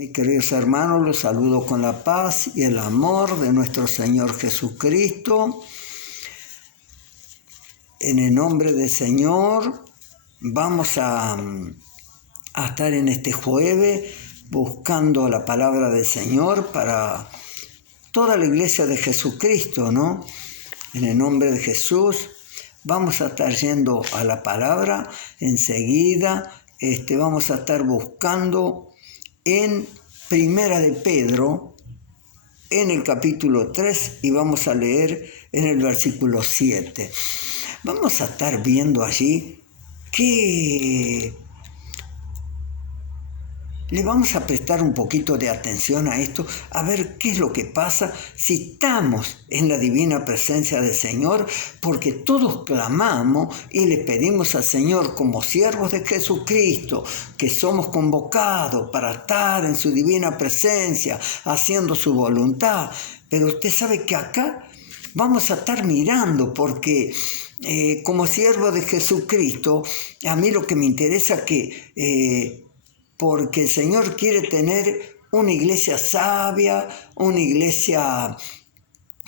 Mis queridos hermanos, los saludo con la paz y el amor de nuestro Señor Jesucristo. En el nombre del Señor vamos a estar en este jueves buscando la palabra del Señor para toda la iglesia de Jesucristo, ¿no? En el nombre de Jesús vamos a estar yendo a la palabra enseguida. Vamos a estar buscando en Primera de Pedro, en el capítulo 3, y vamos a leer en el versículo 7. Vamos a estar viendo allí que le vamos a prestar un poquito de atención a esto, a ver qué es lo que pasa si estamos en la divina presencia del Señor, porque todos clamamos y le pedimos al Señor como siervos de Jesucristo, que somos convocados para estar en su divina presencia, haciendo su voluntad. Pero usted sabe que acá vamos a estar mirando, porque como siervo de Jesucristo, a mí lo que me interesa es que porque el Señor quiere tener una iglesia sabia, una iglesia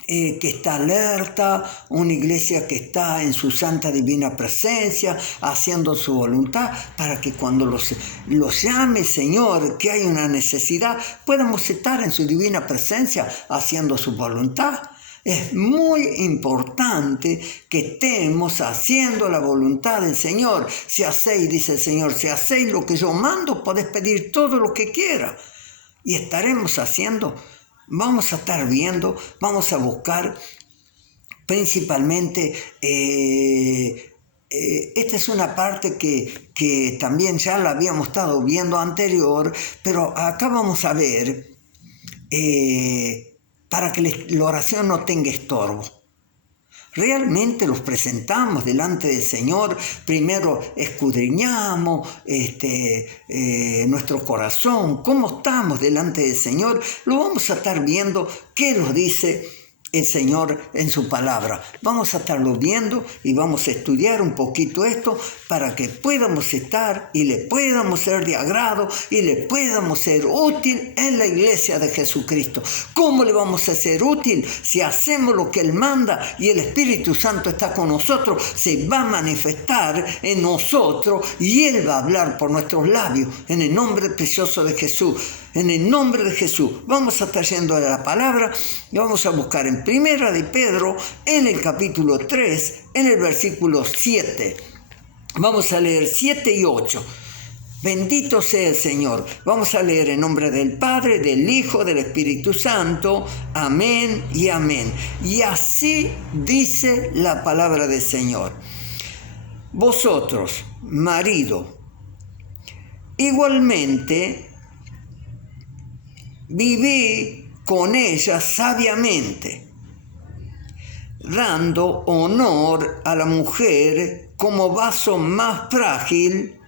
que está alerta, una iglesia que está en su santa divina presencia, haciendo su voluntad, para que cuando los llame el Señor, que hay una necesidad, podamos estar en su divina presencia, haciendo su voluntad. Es muy importante que estemos haciendo la voluntad del Señor. Si hacéis, dice el Señor, si hacéis lo que yo mando, podéis pedir todo lo que quiera. Y estaremos haciendo, vamos a estar viendo, vamos a buscar principalmente, esta es una parte que también ya la habíamos estado viendo anterior, pero acá vamos a ver para que la oración no tenga estorbo. Realmente los presentamos delante del Señor, primero escudriñamos nuestro corazón, cómo estamos delante del Señor, lo vamos a estar viendo, qué nos dice el Señor en su palabra. Vamos a estarlo viendo y vamos a estudiar un poquito esto para que podamos estar y le podamos ser de agrado y le podamos ser útil en la iglesia de Jesucristo. ¿Cómo le vamos a ser útil? Si hacemos lo que Él manda y el Espíritu Santo está con nosotros, se va a manifestar en nosotros y Él va a hablar por nuestros labios en el nombre precioso de Jesús. En el nombre de Jesús, vamos a estar yendo a la palabra y vamos a buscar en Primera de Pedro, en el capítulo 3, en el versículo 7. Vamos a leer 7 y 8. Bendito sea el Señor. Vamos a leer en nombre del Padre, del Hijo, del Espíritu Santo. Amén y amén. Y así dice la palabra del Señor. Vosotros, marido, igualmente viví con ella sabiamente, dando honor a la mujer como vaso más frágil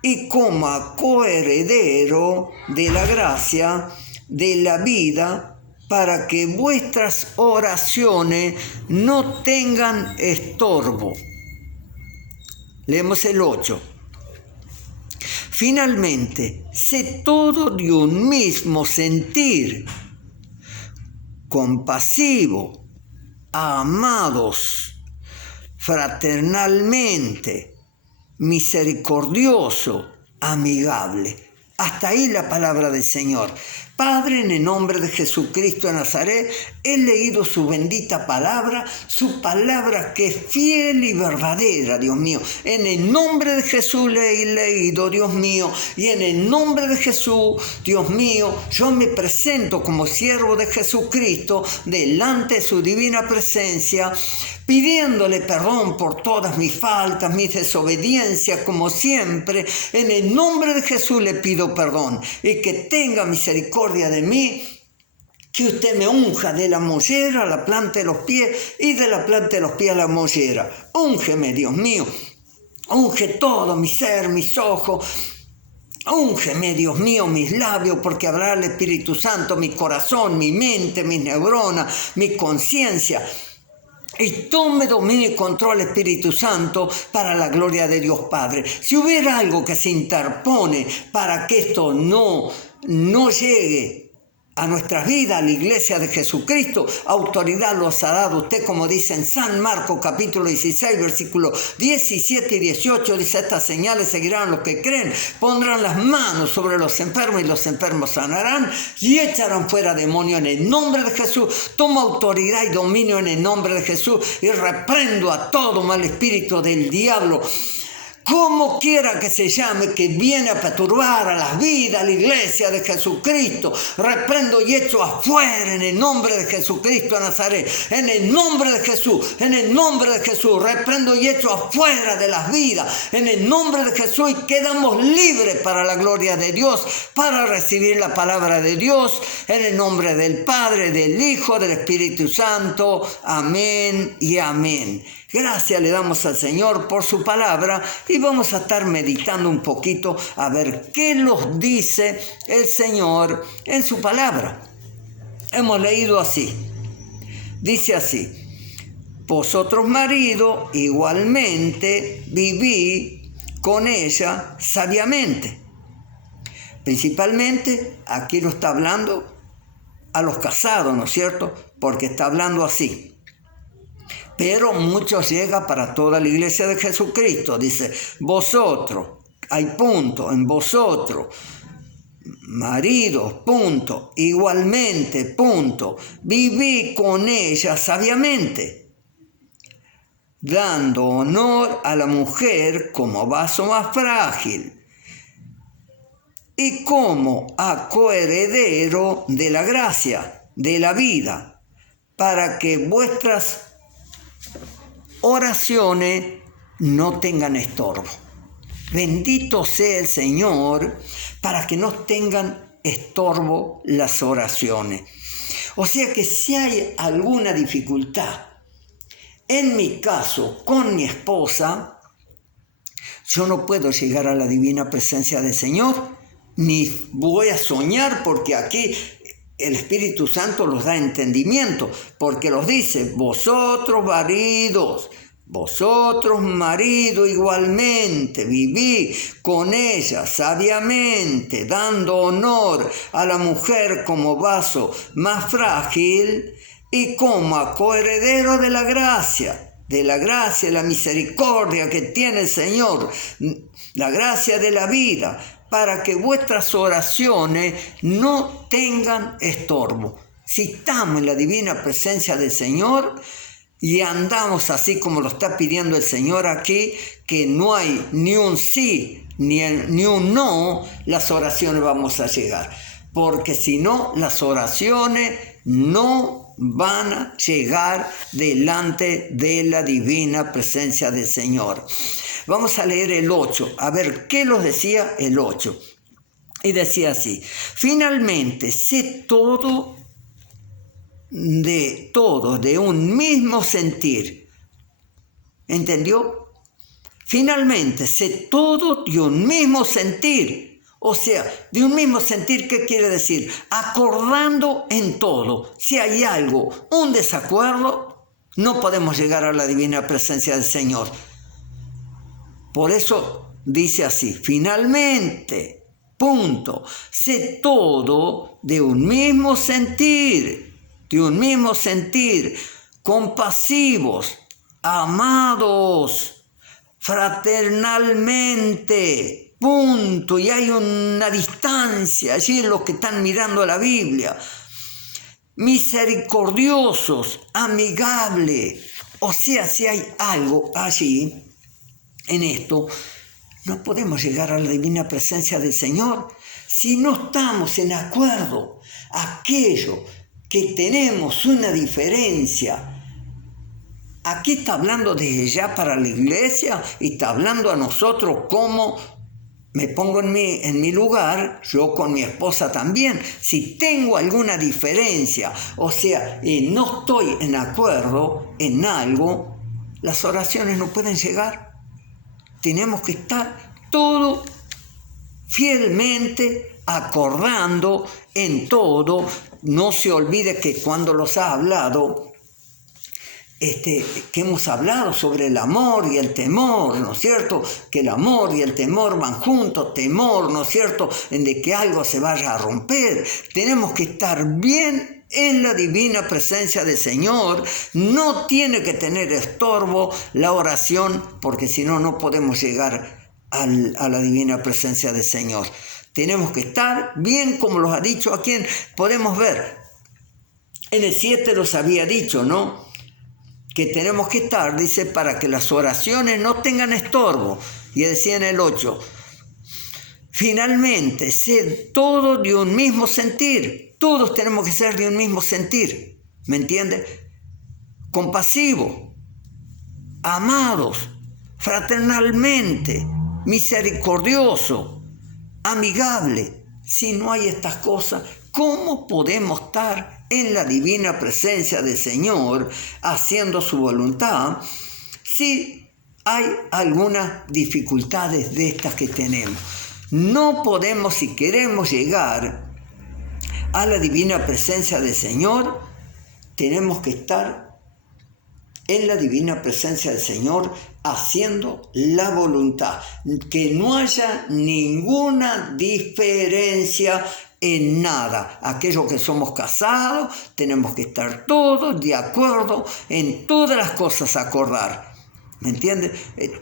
y como coheredero de la gracia de la vida, para que vuestras oraciones no tengan estorbo. Leemos el 8. Finalmente, sé todo de un mismo sentir, compasivo, amados, fraternalmente, misericordioso, amigable. Hasta ahí la palabra del Señor. Padre, en el nombre de Jesucristo de Nazaret, he leído su bendita palabra, su palabra que es fiel y verdadera, Dios mío. En el nombre de Jesús le he leído, Dios mío, y en el nombre de Jesús, Dios mío, yo me presento como siervo de Jesucristo delante de su divina presencia, pidiéndole perdón por todas mis faltas, mis desobediencias, como siempre. En el nombre de Jesús le pido perdón y que tenga misericordia de mí, que usted me unja de la mollera a la planta de los pies y de la planta de los pies a la mollera. Úngeme, Dios mío, unge todo mi ser, mis ojos. Úngeme, Dios mío, mis labios, porque hablará el Espíritu Santo, mi corazón, mi mente, mis neuronas, mi conciencia. y tome dominio y control Espíritu Santo para la gloria de Dios Padre. Si hubiera algo que se interpone para que esto no llegue a nuestras vidas, a la iglesia de Jesucristo, autoridad los ha dado usted, como dice en San Marcos capítulo 16, versículos 17 y 18, dice: estas señales seguirán los que creen, pondrán las manos sobre los enfermos y los enfermos sanarán y echarán fuera demonios en el nombre de Jesús. Tomo autoridad y dominio en el nombre de Jesús y reprendo a todo mal espíritu del diablo, como quiera que se llame, que viene a perturbar a las vidas, a la iglesia de Jesucristo. Reprendo y echo afuera en el nombre de Jesucristo de Nazaret. En el nombre de Jesús, en el nombre de Jesús. Reprendo y echo afuera de las vidas. En el nombre de Jesús, y quedamos libres para la gloria de Dios, para recibir la palabra de Dios. En el nombre del Padre, del Hijo, del Espíritu Santo. Amén y amén. Gracias le damos al Señor por su palabra y vamos a estar meditando un poquito a ver qué nos dice el Señor en su palabra. Hemos leído así, dice así: vosotros maridos igualmente viví con ella sabiamente. Principalmente aquí no está hablando a los casados, ¿no es cierto? Porque está hablando así. Pero mucho llega para toda la iglesia de Jesucristo. Dice: vosotros, hay punto, en vosotros, maridos, punto, igualmente, punto, viví con ella sabiamente, dando honor a la mujer como vaso más frágil y como a coheredero de la gracia, de la vida, para que vuestras oraciones no tengan estorbo. Bendito sea el Señor para que no tengan estorbo las oraciones. O sea que si hay alguna dificultad, en mi caso con mi esposa, yo no puedo llegar a la divina presencia del Señor, ni voy a soñar, porque aquí el Espíritu Santo los da entendimiento, porque los dice: vosotros maridos igualmente viví con ella sabiamente, dando honor a la mujer como vaso más frágil y como a coheredero de la gracia, la misericordia que tiene el Señor, la gracia de la vida, para que vuestras oraciones no tengan estorbo. Si estamos en la divina presencia del Señor y andamos así como lo está pidiendo el Señor aquí, que no hay ni un sí ni un no, las oraciones vamos a llegar. Porque si no, las oraciones no van a llegar delante de la divina presencia del Señor. Vamos a leer el 8, a ver qué nos decía el 8. Y decía así: finalmente, sé todo de un mismo sentir. ¿Entendió? Finalmente, sé todo de un mismo sentir. O sea, de un mismo sentir, ¿qué quiere decir? Acordando en todo. Si hay algo, un desacuerdo, no podemos llegar a la divina presencia del Señor. Por eso dice así: finalmente, punto, sé todo de un mismo sentir, compasivos, amados, fraternalmente, punto. Y hay una distancia allí en los que están mirando la Biblia. Misericordiosos, amigables. O sea, si hay algo allí, en esto, no podemos llegar a la divina presencia del Señor si no estamos en acuerdo. Aquello que tenemos una diferencia. Aquí está hablando desde ya para la iglesia y está hablando a nosotros como me pongo en mi lugar, yo con mi esposa también. Si tengo alguna diferencia, o sea, no estoy en acuerdo en algo, las oraciones no pueden llegar. Tenemos que estar todo fielmente acordando en todo. No se olvide que cuando los ha hablado, que hemos hablado sobre el amor y el temor, ¿no es cierto? Que el amor y el temor van juntos, temor, ¿no es cierto?, en de que algo se vaya a romper. Tenemos que estar bien en la divina presencia del Señor. No tiene que tener estorbo la oración, porque si no, no podemos llegar a la divina presencia del Señor. Tenemos que estar bien, como los ha dicho aquí, podemos ver. En el 7 los había dicho, ¿no?, que tenemos que estar, dice, para que las oraciones no tengan estorbo. Y decía en el 8, finalmente, sed todos de un mismo sentir. Todos tenemos que ser de un mismo sentir, ¿me entiende? Compasivo, amados, fraternalmente, misericordioso, amigable. Si no hay estas cosas, ¿cómo podemos estar en la divina presencia del Señor haciendo su voluntad si hay algunas dificultades de estas que tenemos? No podemos, si queremos llegar a la divina presencia del Señor, tenemos que estar en la divina presencia del Señor haciendo la voluntad, que no haya ninguna diferencia en nada. Aquellos que somos casados, tenemos que estar todos de acuerdo en todas las cosas, acordar, ¿me entiendes?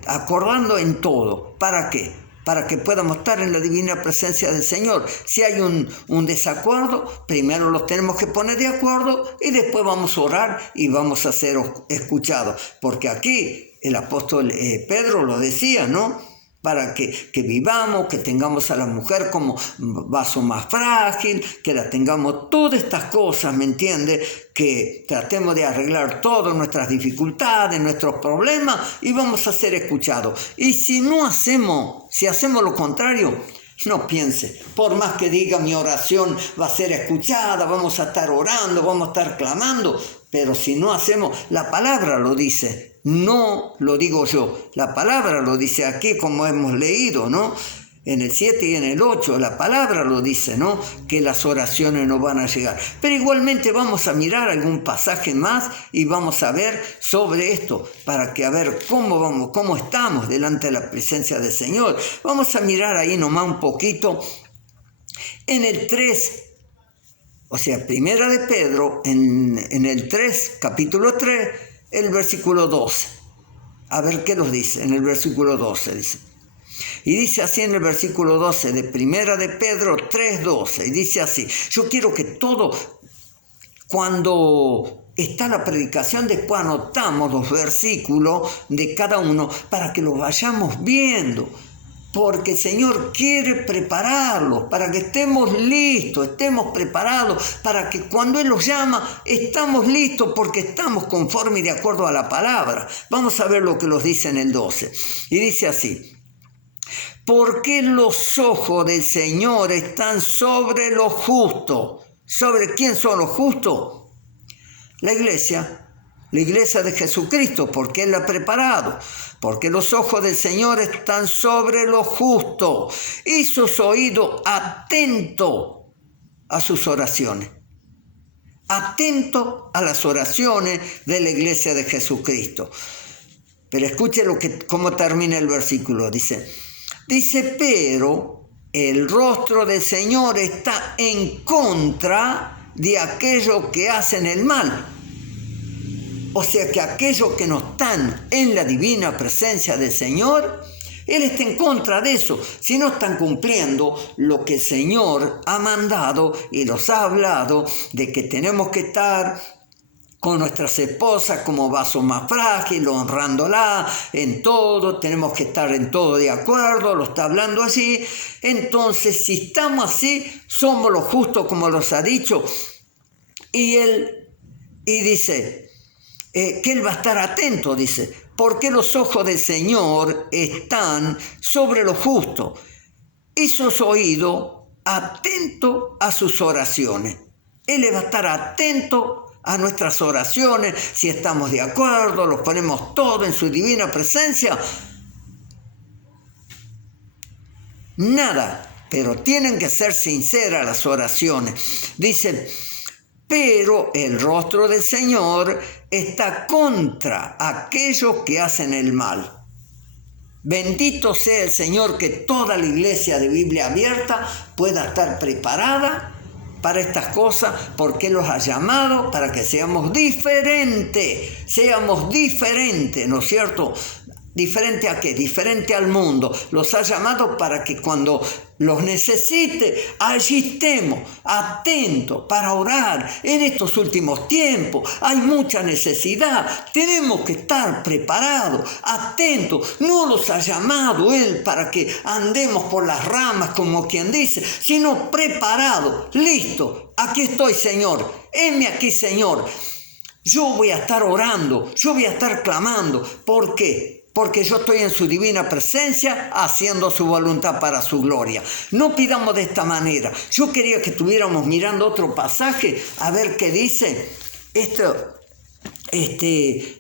Acordando en todo. ¿Para qué? Para que podamos estar en la divina presencia del Señor. Si hay un desacuerdo, primero los tenemos que poner de acuerdo y después vamos a orar y vamos a ser escuchados. Porque aquí el apóstol Pedro lo decía, ¿no? Para que vivamos, que tengamos a la mujer como vaso más frágil, que la tengamos todas estas cosas, ¿me entiende? Que tratemos de arreglar todas nuestras dificultades, nuestros problemas y vamos a ser escuchados. Y si hacemos lo contrario, no piense, por más que diga mi oración va a ser escuchada, vamos a estar orando, vamos a estar clamando, pero si no hacemos, la palabra lo dice. No lo digo yo, la palabra lo dice aquí como hemos leído, ¿no? En el 7 y en el 8, la palabra lo dice, ¿no? Que las oraciones no van a llegar. Pero igualmente vamos a mirar algún pasaje más y vamos a ver sobre esto, para que a ver cómo estamos delante de la presencia del Señor. Vamos a mirar ahí nomás un poquito en el 3, o sea, primera de Pedro, en el 3, capítulo 3, el versículo 12. A ver qué nos dice en el versículo 12. Dice. Y dice así en el versículo 12 de primera de Pedro 3:12. Y dice así. Yo quiero que todo, cuando está la predicación, después anotamos los versículos de cada uno para que los vayamos viendo. Porque el Señor quiere prepararlos para que estemos listos, estemos preparados, para que cuando Él los llama, estamos listos porque estamos conforme y de acuerdo a la palabra. Vamos a ver lo que nos dice en el 12. Y dice así. Porque los ojos del Señor están sobre los justos. ¿Sobre quién son los justos? La iglesia de Jesucristo, porque Él la ha preparado. Porque los ojos del Señor están sobre los justos y sus oídos atentos a sus oraciones. Atento a las oraciones de la iglesia de Jesucristo. Pero escuche cómo termina el versículo. Dice, pero el rostro del Señor está en contra de aquellos que hacen el mal. O sea que aquellos que no están en la divina presencia del Señor, Él está en contra de eso. Si no están cumpliendo lo que el Señor ha mandado y los ha hablado, de que tenemos que estar con nuestras esposas como vaso más frágil, honrándola en todo, tenemos que estar en todo de acuerdo, lo está hablando así. Entonces, si estamos así, somos los justos como los ha dicho. Y dice que Él va a estar atento, dice, porque los ojos del Señor están sobre los justos y sus oídos atentos a sus oraciones. Él va a estar atento a nuestras oraciones, si estamos de acuerdo, los ponemos todo en su divina presencia. Nada, pero tienen que ser sinceras las oraciones. Dice, pero el rostro del Señor está contra aquellos que hacen el mal. Bendito sea el Señor, que toda la iglesia de Biblia Abierta pueda estar preparada para estas cosas, porque Él los ha llamado para que seamos diferentes, ¿no es cierto? ¿Diferente a qué? Diferente al mundo. Los ha llamado para que cuando los necesite, allí estemos atentos para orar. En estos últimos tiempos hay mucha necesidad. Tenemos que estar preparados, atentos. No los ha llamado Él para que andemos por las ramas, como quien dice, sino preparados. Listo, aquí estoy, Señor. Heme aquí, Señor. Yo voy a estar orando, yo voy a estar clamando. ¿Por qué? Porque yo estoy en su divina presencia, haciendo su voluntad para su gloria. No pidamos de esta manera. Yo quería que estuviéramos mirando otro pasaje, a ver qué dice.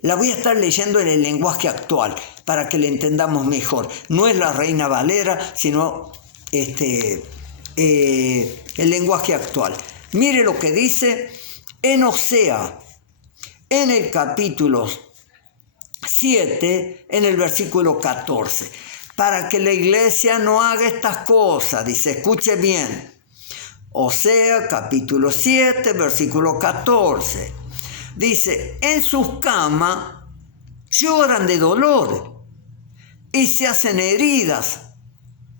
La voy a estar leyendo en el lenguaje actual, para que le entendamos mejor. No es la Reina Valera, sino el lenguaje actual. Mire lo que dice en Osea, en el capítulo 7, en el versículo 14, para que la iglesia no haga estas cosas, dice, escuche bien, Osea capítulo 7, versículo 14, dice, en sus camas lloran de dolor y se hacen heridas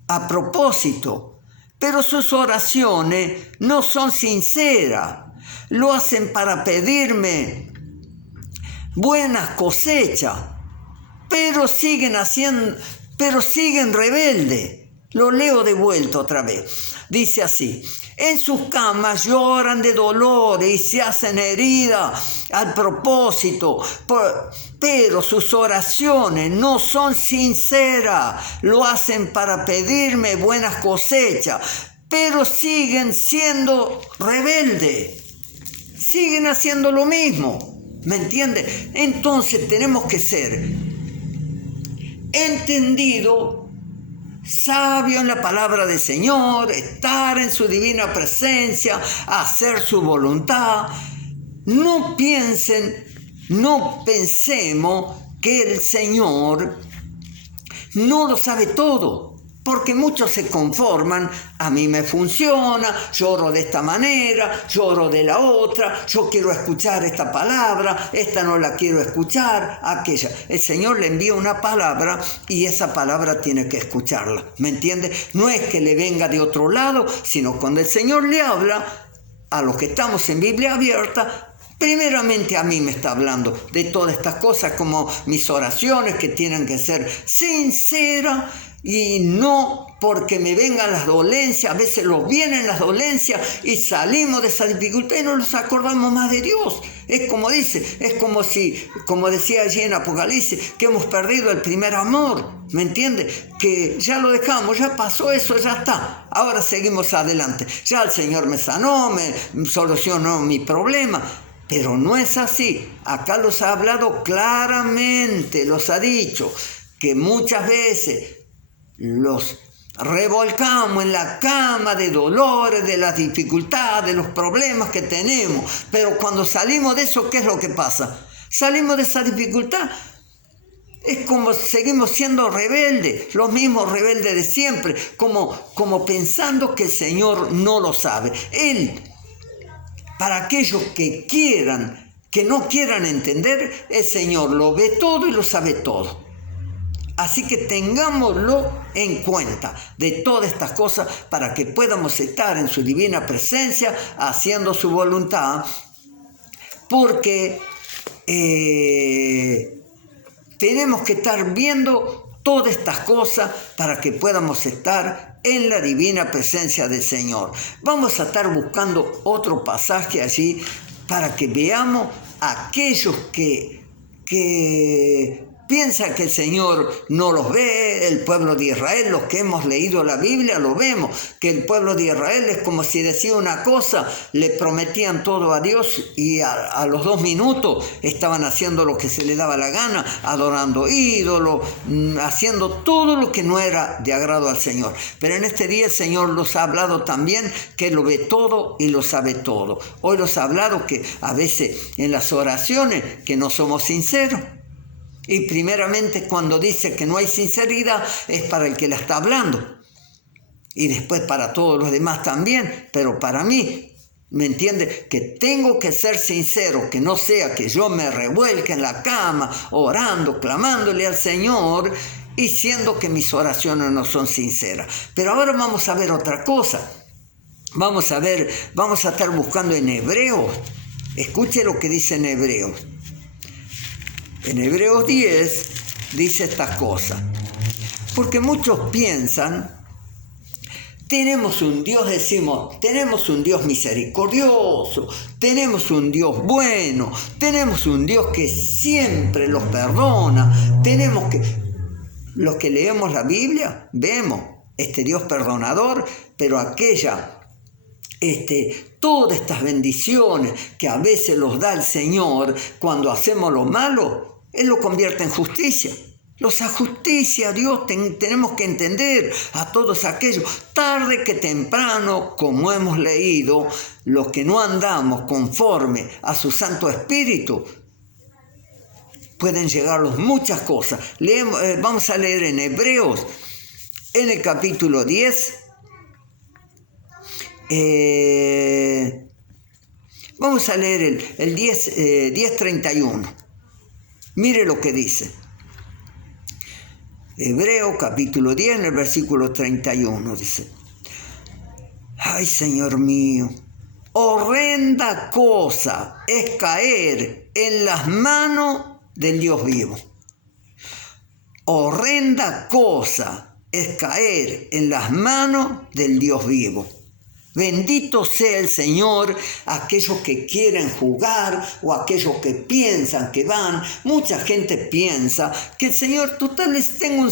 a propósito, pero sus oraciones no son sinceras, lo hacen para pedirme buenas cosechas, pero siguen rebeldes. Lo leo de vuelta otra vez. Dice así: en sus camas lloran de dolor y se hacen heridas al propósito, pero sus oraciones no son sinceras. Lo hacen para pedirme buenas cosechas, pero siguen siendo rebeldes. Siguen haciendo lo mismo. ¿Me entiende? Entonces tenemos que ser entendidos, sabios en la palabra del Señor, estar en su divina presencia, hacer su voluntad. No pensemos que el Señor no lo sabe todo. Porque muchos se conforman, a mí me funciona, yo oro de esta manera, yo oro de la otra, yo quiero escuchar esta palabra, esta no la quiero escuchar, aquella. El Señor le envía una palabra y esa palabra tiene que escucharla, ¿me entiende? No es que le venga de otro lado, sino cuando el Señor le habla, a los que estamos en Biblia Abierta, primeramente a mí me está hablando de todas estas cosas, como mis oraciones que tienen que ser sinceras, y no porque me vengan las dolencias. A veces nos vienen las dolencias y salimos de esa dificultad y no nos acordamos más de Dios. Es como decía allí en Apocalipsis, que hemos perdido el primer amor, ¿me entiende? Que ya lo dejamos, ya pasó eso, ya está. Ahora seguimos adelante. Ya el Señor me sanó, me solucionó mi problema. Pero no es así. Acá los ha hablado claramente, los ha dicho, que muchas veces los revolcamos en la cama de dolores, de las dificultades, de los problemas que tenemos. Pero cuando salimos de eso, ¿qué es lo que pasa? Salimos de esa dificultad. Es como seguimos siendo rebeldes, los mismos rebeldes de siempre, como pensando que el Señor no lo sabe. Él, para aquellos que no quieran entender, el Señor lo ve todo y lo sabe todo. Así que tengámoslo en cuenta de todas estas cosas para que podamos estar en su divina presencia haciendo su voluntad, porque tenemos que estar viendo todas estas cosas para que podamos estar en la divina presencia del Señor. Vamos a estar buscando otro pasaje allí para que veamos aquellos que Piensa que el Señor no los ve, el pueblo de Israel, los que hemos leído la Biblia, lo vemos, que el pueblo de Israel es como si decía una cosa, le prometían todo a Dios y a los 2 minutos estaban haciendo lo que se les daba la gana, adorando ídolos, haciendo todo lo que no era de agrado al Señor. Pero en este día el Señor los ha hablado también, que lo ve todo y lo sabe todo. Hoy los ha hablado que a veces en las oraciones que no somos sinceros. Y primeramente cuando dice que no hay sinceridad es para el que la está hablando. Y después para todos los demás también. Pero para mí, ¿me entiende? Que tengo que ser sincero, que no sea que yo me revuelque en la cama orando, clamándole al Señor y siendo que mis oraciones no son sinceras. Pero ahora vamos a ver otra cosa. Vamos a estar buscando en Hebreos. Escuche lo que dice en Hebreos. En Hebreos 10 dice estas cosas. Porque muchos piensan, tenemos un Dios misericordioso, tenemos un Dios bueno, tenemos un Dios que siempre los perdona, los que leemos la Biblia, vemos este Dios perdonador, pero todas estas bendiciones que a veces los da el Señor cuando hacemos lo malo, Él lo convierte en justicia. Los ajusticia a Dios, tenemos que entender a todos aquellos, tarde que temprano, como hemos leído, los que no andamos conforme a su Santo Espíritu, pueden llegarlos muchas cosas. Vamos a leer en Hebreos, en el capítulo 10, vamos a leer el 10:31. Mire lo que dice. Hebreo capítulo 10, en el versículo 31 dice: ay, Señor mío, horrenda cosa es caer en las manos del Dios vivo. Horrenda cosa es caer en las manos del Dios vivo. Bendito sea el Señor, aquellos que quieren jugar o aquellos que piensan que van. Mucha gente piensa que el Señor, total, tengo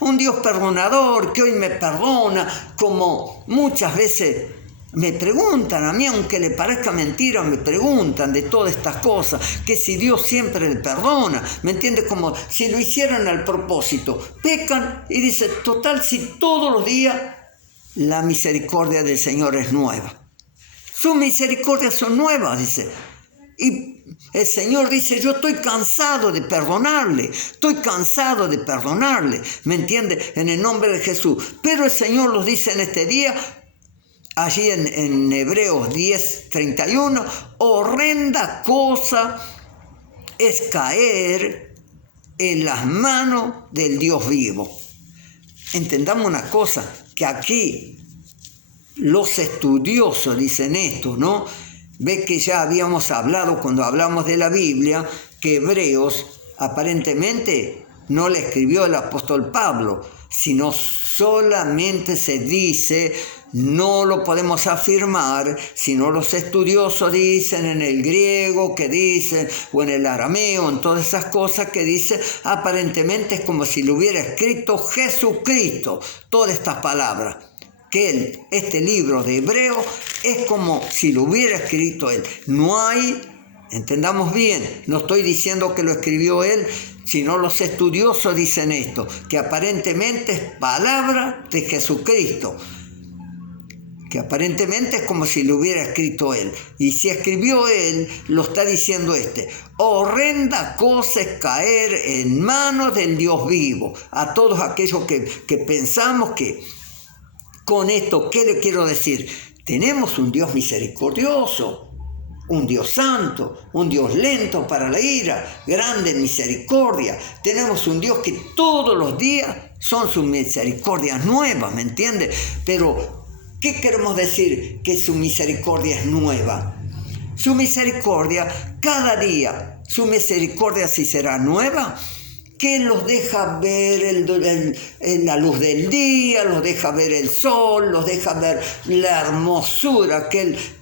un Dios perdonador, que hoy me perdona, como muchas veces me preguntan a mí, aunque le parezca mentira, me preguntan de todas estas cosas, que si Dios siempre le perdona, ¿me entiende? Como si lo hicieran al propósito. Pecan y dicen, total, si todos los días la misericordia del Señor es nueva. Sus misericordias son nuevas, dice. Y el Señor dice, yo estoy cansado de perdonarle, ¿me entiende? En el nombre de Jesús. Pero el Señor los dice en este día, allí en Hebreos 10:31, horrenda cosa es caer en las manos del Dios vivo. Entendamos una cosa, que aquí los estudiosos dicen esto, ¿no? Ve que ya habíamos hablado cuando hablamos de la Biblia, que Hebreos aparentemente no le escribió el apóstol Pablo, sino solamente se dice, no lo podemos afirmar, sino los estudiosos dicen en el griego, que dicen, o en el arameo, en todas esas cosas que dice, aparentemente es como si lo hubiera escrito Jesucristo, todas estas palabras. Que este libro de Hebreo es como si lo hubiera escrito él. No hay, entendamos bien, no estoy diciendo que lo escribió él, sino los estudiosos dicen esto, que aparentemente es palabra de Jesucristo, que aparentemente es como si lo hubiera escrito él. Y si escribió él, lo está diciendo horrenda cosa es caer en manos del Dios vivo. A todos aquellos que pensamos que con esto, ¿qué le quiero decir? Tenemos un Dios misericordioso, un Dios santo, un Dios lento para la ira, grande en misericordia. Tenemos un Dios que todos los días son sus misericordias nuevas, ¿me entiende? Pero, ¿qué queremos decir que su misericordia es nueva? Su misericordia, cada día, su misericordia sí será nueva que los deja ver la luz del día, los deja ver el sol, los deja ver la hermosura,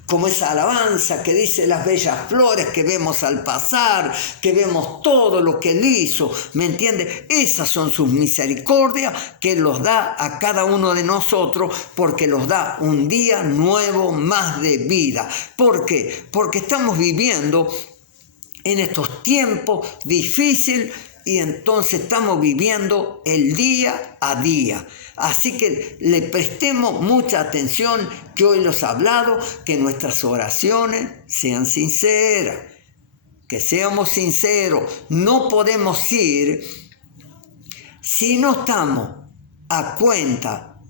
como esa alabanza que dice las bellas flores que vemos al pasar, que vemos todo lo que Él hizo, ¿me entiende? Esas son sus misericordias que los da a cada uno de nosotros, porque los da un día nuevo más de vida. ¿Por qué? Porque estamos viviendo en estos tiempos difíciles y entonces estamos viviendo el día a día. Así que le prestemos mucha atención, que hoy los he hablado, que nuestras oraciones sean sinceras, que seamos sinceros. No podemos ir, si no estamos a cuenta,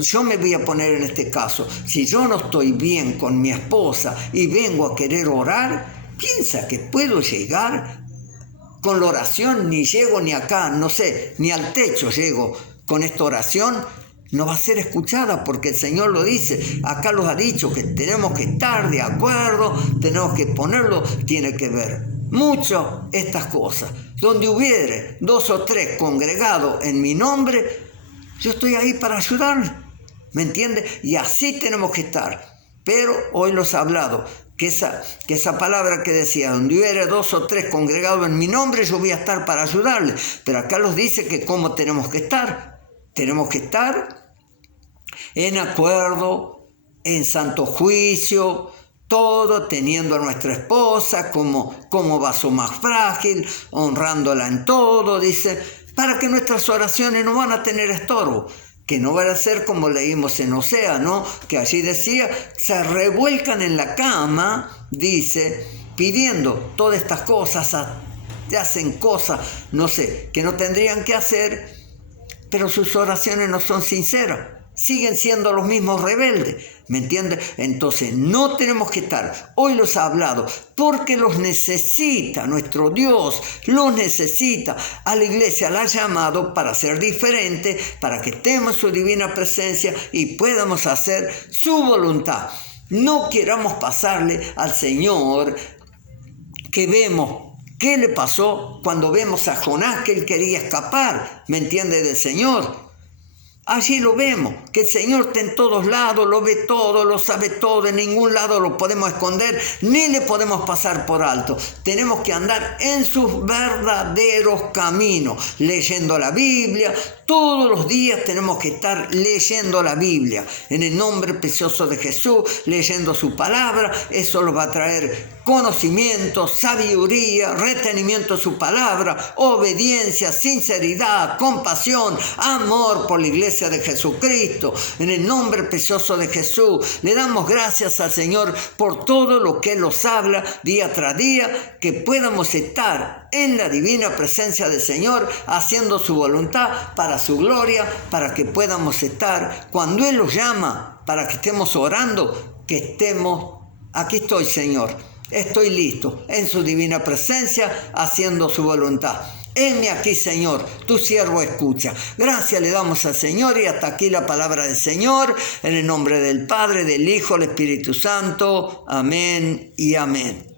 yo me voy a poner en este caso, si yo no estoy bien con mi esposa y vengo a querer orar, piensa que puedo llegar con la oración, ni llego ni acá, no sé, ni al techo llego con esta oración, no va a ser escuchada, porque el Señor lo dice, acá los ha dicho que tenemos que estar de acuerdo, tenemos que ponerlo, tiene que ver mucho estas cosas. Donde hubiere 2 o 3 congregados en mi nombre, yo estoy ahí para ayudar, ¿me entiende? Y así tenemos que estar. Pero hoy los he hablado, que esa palabra que decía, donde hubiere 2 o 3 congregados en mi nombre, yo voy a estar para ayudarles. Pero acá los dice que cómo tenemos que estar. Tenemos que estar en acuerdo, en santo juicio, todo teniendo a nuestra esposa como vaso más frágil, honrándola en todo, dice, para que nuestras oraciones no van a tener estorbo. Que no van a ser como leímos en Osea, ¿no? Que allí decía, se revuelcan en la cama, dice, pidiendo todas estas cosas, hacen cosas, no sé, que no tendrían que hacer, pero sus oraciones no son sinceras, siguen siendo los mismos rebeldes, ¿me entiendes? Entonces no tenemos que estar, hoy los ha hablado, porque los necesita, nuestro Dios los necesita, a la iglesia la ha llamado para ser diferente, para que estemos en su divina presencia y podamos hacer su voluntad. No queramos pasarle al Señor que vemos. ¿Qué le pasó cuando vemos a Jonás que él quería escapar? ¿Me entiende? Del Señor. Allí lo vemos, que el Señor está en todos lados, lo ve todo, lo sabe todo, en ningún lado lo podemos esconder, ni le podemos pasar por alto. Tenemos que andar en sus verdaderos caminos, leyendo la Biblia. Todos los días tenemos que estar leyendo la Biblia, en el nombre precioso de Jesús, leyendo su palabra. Eso nos va a traer conocimiento, sabiduría, retenimiento de su palabra, obediencia, sinceridad, compasión, amor por la iglesia de Jesucristo. En el nombre precioso de Jesús, le damos gracias al Señor por todo lo que Él nos habla día tras día, que podamos estar en la divina presencia del Señor, haciendo su voluntad para su gloria, para que podamos estar, cuando Él los llama, para que estemos orando, que estemos, aquí estoy, Señor, estoy listo, en su divina presencia, haciendo su voluntad. Heme aquí, Señor, tu siervo escucha. Gracias le damos al Señor, y hasta aquí la palabra del Señor, en el nombre del Padre, del Hijo, del Espíritu Santo. Amén y amén.